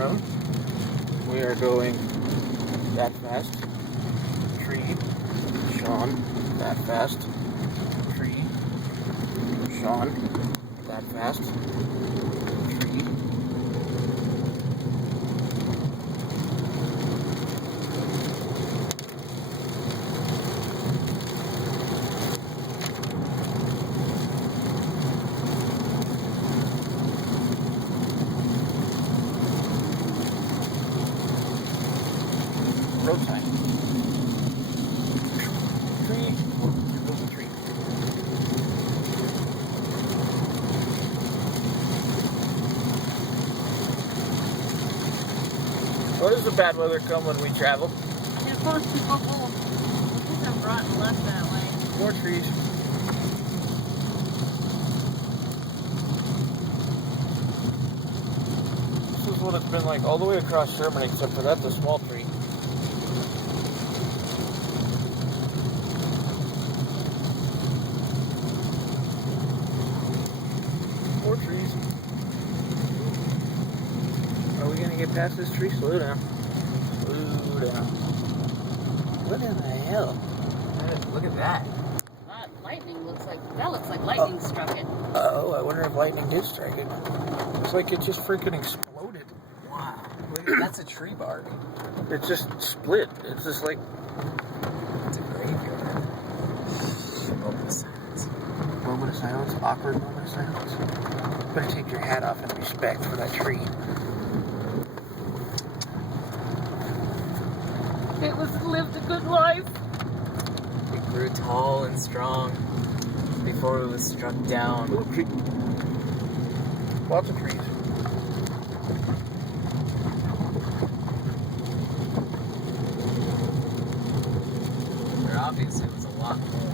road. We are going that fast. Tree. Sean. That fast. Tree. Sean. That fast. Tree. Road sign. Tree. There's a tree. What does the bad weather come when we travel? You're supposed to go home. I think I'm brought left that way. More trees. This is what it's been like all the way across Sherman, except for that's a small tree. More trees. Are we gonna get past this tree? Slow down. Slow down. What in the hell? Look at that. Lightning looks like, that looks like lightning struck it. Oh, I wonder if lightning did strike it. Looks like it just freaking exploded. Wow. That's a tree bark. It just split. It's just like It's a graveyard. Moment of silence. moment of silence, awkward moment of silence. Better take your hat off in respect for that tree. It lived a good life. It grew tall and strong before it was struck down. Little tree. Lots of trees. There obviously was a lot more.